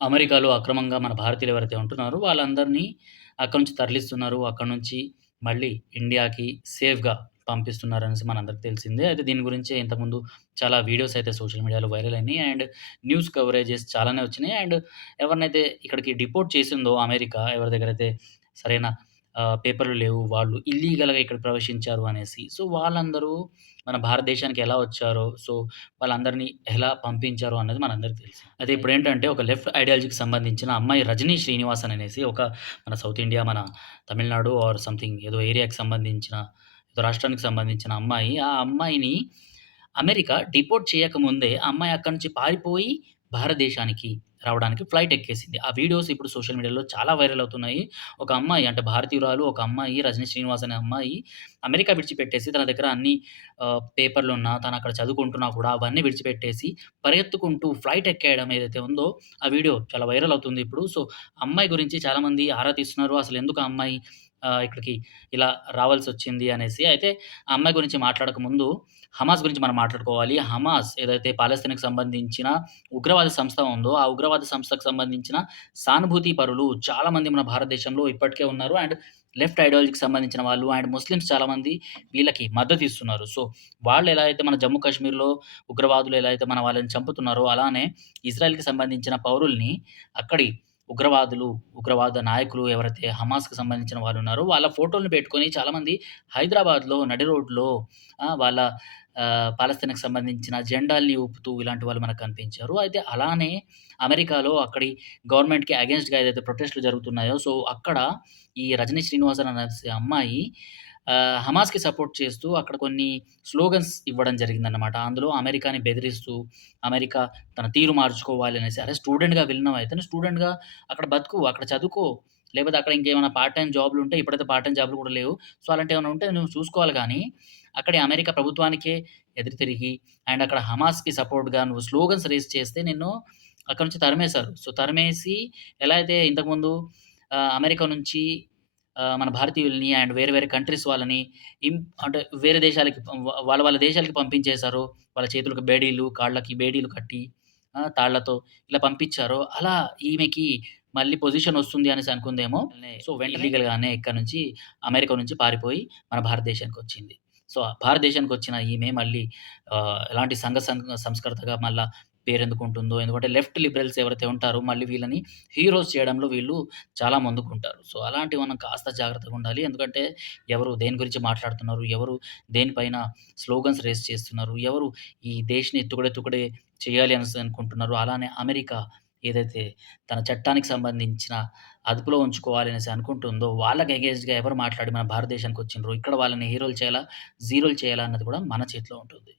అమెరికాలో అక్రమంగా మన భారతీయులు ఎవరైతే ఉంటున్నారో వాళ్ళందరినీ అక్కడి నుంచి తరలిస్తున్నారు. అక్కడి నుంచి మళ్ళీ ఇండియాకి సేఫ్‌గా పంపిస్తున్నారనేసి మనందరికి తెలిసిందే. అయితే దీని గురించి ఇంతకుముందు చాలా వీడియోస్ అయితే సోషల్ మీడియాలో వైరల్ అయినాయి. అండ్ న్యూస్ కవరేజెస్ చాలానే వచ్చినాయి. అండ్ ఎవరినైతే ఇక్కడికి డిపోర్ట్ చేసిందో అమెరికా ఎవరి దగ్గర అయితే సరైన ఆహ్, పేపర్‌లు లేవు. వాళ్ళు ఇల్లీగల్‌గా ఇక్కడ ప్రవేశించారు అనేసి. సో, వాళ్ళందరూ మన భారతదేశానికి ఎలా వచ్చారో, సో, వాళ్ళందరినీ ఎలా పంపించారో అన్నది మనందరికి తెలుసు. అయితే ఇప్పుడేంటంటే ఒక లెఫ్ట్ ఐడియాలజీకి సంబంధించిన అమ్మాయి 'రజనీ శ్రీనివాసన్' అనేసి ఒక మన సౌత్ ఇండియా, మన తమిళనాడు ఆర్ సంథింగ్ ఏదో ఏరియాకి సంబంధించిన ఏదో రాష్ట్రానికి సంబంధించిన అమ్మాయి. ఆ అమ్మాయిని అమెరికా డిపోర్ట్ చేయకముందే ఆ అమ్మాయి అక్కడి నుంచి పారిపోయి భారతదేశానికి రావడానికి ఫ్లైట్ ఎక్కేసింది. ఆ వీడియోస్ ఇప్పుడు సోషల్ మీడియాలో చాలా వైరల్ అవుతున్నాయి. ఒక అమ్మాయి అంటే భారతీయురాలు ఒక అమ్మాయి 'రజనీ శ్రీనివాస్' అనే అమ్మాయి అమెరికా విడిచిపెట్టేసి తన దగ్గర అన్ని పేపర్లు ఉన్నా తను అక్కడ చదువుకుంటున్నా కూడా అవన్నీ విడిచిపెట్టేసి పరిగెత్తుకుంటూ ఫ్లైట్ ఎక్కేయడం ఏదైతే ఉందో ఆ వీడియో చాలా వైరల్ అవుతుంది ఇప్పుడు. సో, అమ్మాయి గురించి చాలామంది ఆరా తీస్తున్నారు. అసలెందుకు ఆ అమ్మాయి ఇక్కడికి ఇలా రావాల్సి వచ్చింది అనేసి. అయితే ఆ అమ్మాయి గురించి మాట్లాడక ముందు హమాస్ గురించి మనం మాట్లాడుకోవాలి. హమాస్ ఏదైతే పాలస్తీన్కి సంబంధించిన ఉగ్రవాద సంస్థ ఉందో, ఆ ఉగ్రవాద సంస్థకు సంబంధించిన సానుభూతి పరులు చాలామంది మన భారతదేశంలో ఇప్పటికే ఉన్నారు. అండ్ లెఫ్ట్ ఐడియాలజీకి సంబంధించిన వాళ్ళు అండ్ ముస్లిమ్స్ చాలామంది వీళ్ళకి మద్దతిస్తున్నారు. సో, వాళ్ళు ఎలా అయితే మన జమ్మూ కాశ్మీర్‌లో ఉగ్రవాదులు ఎలా అయితే మన వాళ్ళని చంపుతున్నారో, అలానే ఇజ్రాయెల్‌కి సంబంధించిన పౌరుల్ని అక్కడి ఉగ్రవాదులు, ఉగ్రవాద నాయకులు ఎవరైతే హమాస్‌కి సంబంధించిన వాళ్ళు ఉన్నారో వాళ్ళ ఫోటోలను పెట్టుకొని చాలామంది హైదరాబాద్‌లో నడి రోడ్‌లో వాళ్ళ పాలస్తీన్కి సంబంధించిన జెండాల్ని ఊపుతూ ఇలాంటి వాళ్ళు మనకు కనిపించారు. అయితే అలానే అమెరికాలో అక్కడి గవర్నమెంట్‌కి అగెన్స్ట్గా ఏదైతే ప్రొటెస్ట్‌లు జరుగుతున్నాయో, సో, అక్కడ ఈ 'రజనీ శ్రీనివాసన్' అనే అమ్మాయి హమాస్‌కి సపోర్ట్ చేస్తూ అక్కడ కొన్ని స్లోగన్స్ ఇవ్వడం జరిగిందన్నమాట. అందులో అమెరికాని బెదిరిస్తూ, అమెరికా తన తీరు మార్చుకోవాలి అనేసి, అరే స్టూడెంట్‌గా వెళ్ళినావు అయితే స్టూడెంట్‌గా అక్కడ బతుకు, అక్కడ చదువుకో. లేకపోతే అక్కడ ఇంకేమైనా పార్ట్ టైం జాబ్లు ఉంటే ఇప్పుడైతే పార్ట్ టైం జాబ్‌లు కూడా లేవు. సో, అలాంటియేమైనా ఉంటే నువ్వు చూసుకోవాలి కానీ అక్కడ అమెరికా ప్రభుత్వానికే ఎదురు తిరిగి అండ్ అక్కడ హమాస్‌కి సపోర్ట్‌గా నువ్వు స్లోగన్స్ రేస్ చేస్తే నిన్ను అక్కడి నుంచి తరిమేశారు. సో, తరిమేసి ఎలా అయితే ఇంతకుముందు అమెరికా నుంచి మన భారతీయుల్ని అండ్ వేరే వేరే కంట్రీస్ వాళ్ళని ఇం అంటే వేరే దేశాలకి వాళ్ళ వాళ్ళ దేశాలకి పంపించేశారో, వాళ్ళ చేతులకు బేడీలు, కాళ్ళకి బేడీలు కట్టి ఆ! తాళ్ళతో ఇలా పంపించారో, అలా ఈమెకి మళ్ళీ పొజిషన్ వస్తుంది అనేసి అనుకుందేమో. సో, వెంటనే ఇక్కడి నుంచి అమెరికా నుంచి పారిపోయి మన భారతదేశానికొచ్చింది. సో, భారతదేశానికొచ్చిన ఈమె మళ్ళీ ఎలాంటి సంఘ సంస్కర్తగా మళ్ళా పేరెందుకుంటుందో, ఎందుకంటే లెఫ్ట్ లిబరల్స్ ఎవరైతే ఉంటారో మళ్ళీ వీళ్ళని హీరోస్ చేయడంలో వీళ్ళు చాలా ముందుకుంటారు. సో, అలాంటివి మనం కాస్త జాగ్రత్తగా ఉండాలి ఎందుకంటే ఎవరు దేని గురించి మాట్లాడుతున్నారు, ఎవరు దేనిపైన స్లోగన్స్ రేస్ చేస్తున్నారు, ఎవరు ఈ దేశ్‌ని తుకడే తుకడే చేయాలి అని అనుకుంటున్నారు. అలానే అమెరికా ఏదైతే తన చట్టానికి సంబంధించిన అదుపులో ఉంచుకోవాలి అనేసి అనుకుంటుందో, వాళ్ళకి అగెయిన్స్ట్‌గా ఎవరు మాట్లాడి మన భారతదేశానికి భారతదేశానికొచ్చిండ్రో, ఇక్కడ వాళ్ళని హీరోలు చేయాలా, జీరోలు చేయాలా అన్నది కూడా మన చేతిలో ఉంటుంది.